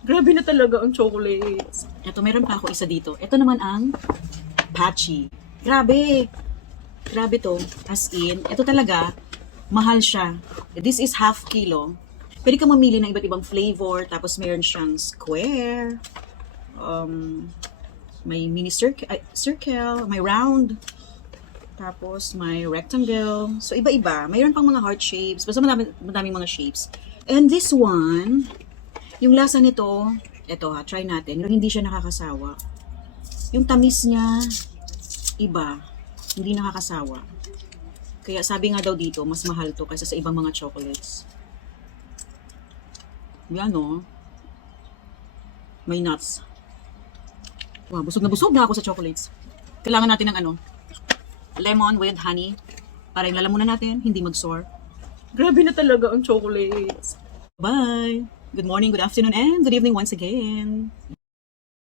Grabe na talaga ang chocolates. Ito, meron pa ako isa dito. Ito naman ang Patchy. Grabe. Grabe to. As in, ito talaga, mahal siya. This is half kilo. Pwede ka mamili ng iba't ibang flavor. Tapos meron siyang square. May mini circle. May round. Tapos may rectangle. So, iba-iba. Mayroon pang mga heart shapes. Basta madaming mga shapes. And this one, yung lasa nito, eto ha, try natin. Hindi siya nakakasawa. Yung tamis niya, iba. Hindi nakakasawa. Kaya sabi nga daw dito, mas mahal to kaysa sa ibang mga chocolates. Yan o. May nuts. Wow, busog na ako sa chocolates. Kailangan natin ng ano, lemon with honey. Para yung lalamunan natin, hindi mag-soar. Grabe na talaga ang chocolates. Bye! Good morning, good afternoon, and good evening once again.